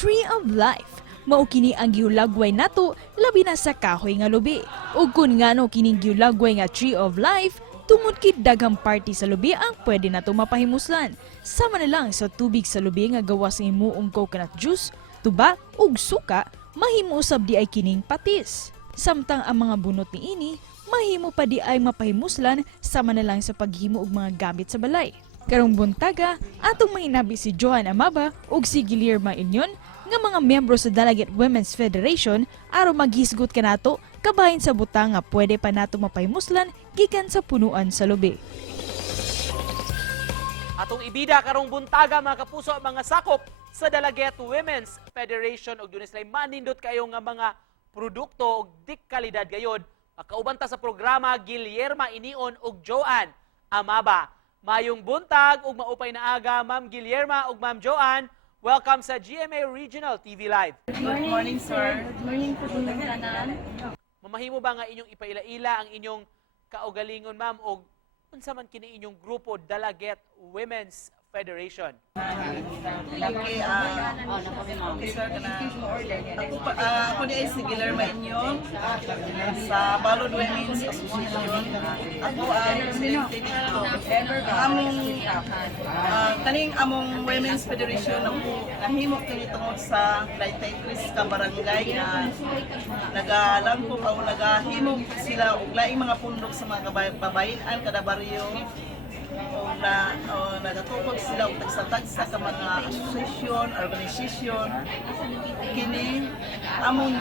Tree of Life. Mao kini ang giulagway nato labi na sa kahoy nga lubi. Ug kun ngano kining giulagway nga Tree of Life, tungod kid daghang party sa lubi ang pwede nato mapahimuslan. Sama na lang sa tubig sa lubi nga gawas ng himuong coconut juice, tuba ug suka, mahimo usab di ay kining patis. Samtang ang mga bunot niini, mahimo pa di ay mapahimuslan sama na lang sa paghimo og mga gamit sa balay. Karong buntaga, atong mahinabi si Johan Amaba ug si Guillerma Inyon nga mga miyembro sa Dalaget Women's Federation aron maghisgot kanato kabahin sa butang nga pwede pa nato mapahimuslan gikan sa punuan sa lubi. Atong ibida karong buntaga mga kapuso mga sakop sa Dalaget Women's Federation ug dunay sila manindot kayo nga mga produkto ug dik kalidad gayod. Makaubanta sa programa Guillerma Inion ug Joan Amaba. Mayong buntag ug maupay na aga Ma'am Guillerma ug Ma'am Joan. Welcome sa GMA Regional TV Live. Good morning, sir. Good morning po din ng tanan. Mamahimo ba nga inyong ipaila-ila ang inyong kaugalingon ma'am o unsa man kini inyong grupo Dalaget Women's Federation? Okay, sir, ako di ay si Guillermo Inyon sa Balod Women's Association. Ako ang presidente dito. Kaning among Women's Federation nahimok kini tungod sa 33 ka barangay na nagalangkop o nagahimok sila og laing mga pundok sa mga kababayan kada baryo. Nagatukod sila og tagsa-tagsa ka mga association, organisasyon. Kini among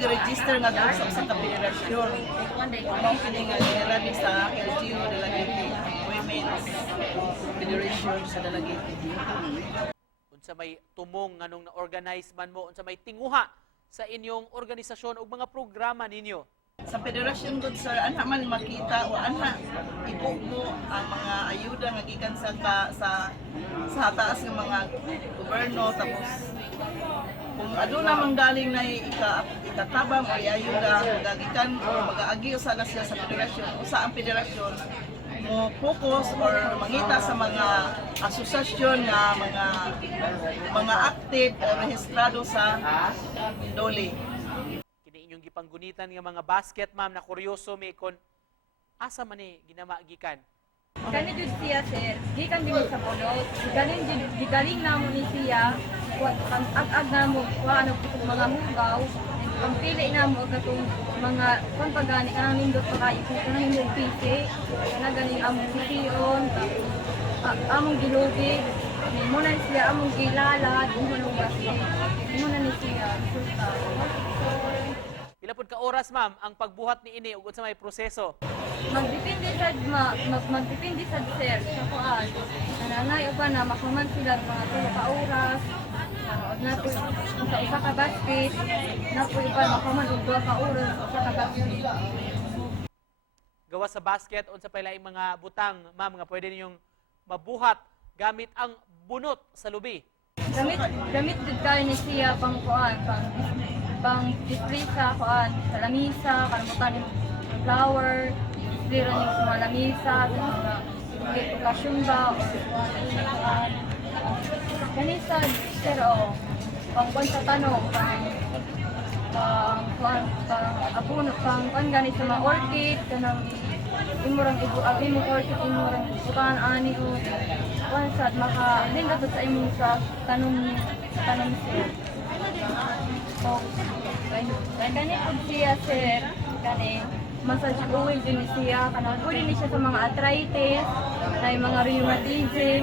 gi-register nga sa usa ka federasyon. Mao kini nga nilabi sa LGU Dalaget Women's Federation sa Dalaget. Unsa may tumong nganong na-organize man mo, unsa may tinguha sa inyong organisasyon ug mga programa ninyo? Sa federasyon gud sir, anha man makita o anha ibugo ang mga ayuda nga gikan sa taas ng mga gobyerno, tapos kung aduna man galing na ikatabang o ayuda gagikan o mag-aagi usa na siya sa federasyon, usa ang federasyon mo focus or mangita sa mga asosasyon nga mga active o rehistrado sa DOLE. Inyong gipanggunitan nga mga basket ma'am na kuryoso may kon asa man ni ginamagikan. Kani jud siya sir, gikan din sa bunot. Gigaling namo ni siya, ag-ag namo ano mga mugaw, ang pili namo katong mga kon pagani kanang nindot pa kay kanang nindot pisi, kana ganing among sition, among gilubig, mo na siya among gilala, mo basket. Mo na ni siya. Pila pud ka oras ma'am ang pagbuhat ni ini ug unsa may proseso? Magdepende sa sir sa kuan. Nanay uban na makaman sila mga 3 ka oras. Nato sa usa ka basket, nato uban makaman og 2 ka oras sa usa ka basket. Gawas sa basket unsa pa laing mga butang ma'am nga pwede ninyong mabuhat gamit ang bunot sa lubi? Gamit jud kayo ni siya pang kuan, pang display sa kuan, sa lamisa, kalimutan yung flower, display rin yung mga lamisa, okasyon ba, ganisa, pero pang kuan sa tanong, pang kuan ganit sa mga orchid, kanang imurang imong orchid, imurang bukan ani o kuan sad maka-lingkod sa imong sa tanong sir. Kani po siya sir, kani massage oil din siya, kanang pwede ni siya sa mga arthritis, na mga rheumatism,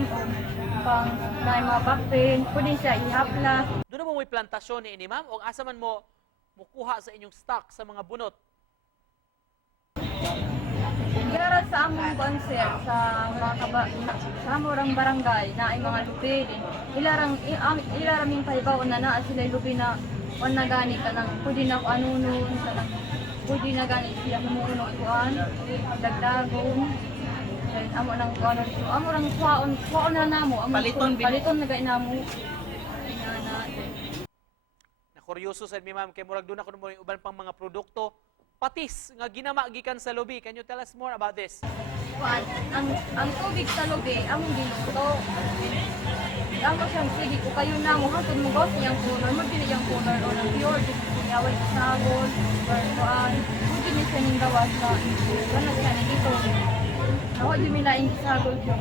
pang na mga back pain, pwede siya ihaplas. Doon mo may plantasyon ni ini ma'am o asa man mo mukuha sa inyong stock sa mga bunot? Gara sa among konser sa sa among barangay na ay mga lubi din. Ilaraming paibaw na sila lubi na on na gani kanang pwede na ko anunon kanang pwede na gani siya humuno kuan dagdagon then amo nang kuan amo nang kuan na namo paliton na gay namo na kuryoso sad mi ma'am kay murag doon ako mo uban pang mga produkto patis nga ginama gikan sa lubi. Can you tell us more about this? Ang tubig sa lubi among ginuto Ang ko siyang sige, kung kayo na mo, hantod mo gawas niyang color, magdili yung color o ng pure, di sinyawan sa sabon, or kuan, magdili siya ng gawas na, ano siya, nito. Ako, di milaing isagol siya.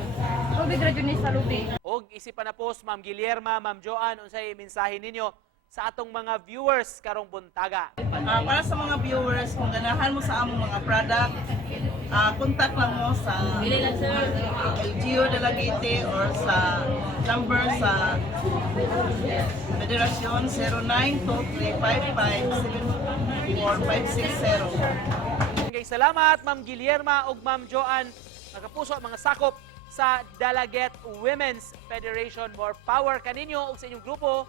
Tubig radyo ni sa lubi. Og isipan na post, Ma'am Guillerma, Ma'am Joanne, unsay mensahe ninyo sa atong mga viewers karong buntaga. Para sa mga viewers, kung ganahan mo sa among mga product, contact lang mo sa LGU de la Guete or sa number sa Federasyon 0923557456. Okay, salamat Ma'am Guillerma ug Ma'am Joanne. Nakapuso mga sakop sa Dalaget Women's Federation. More power kaninyo ug sa inyong grupo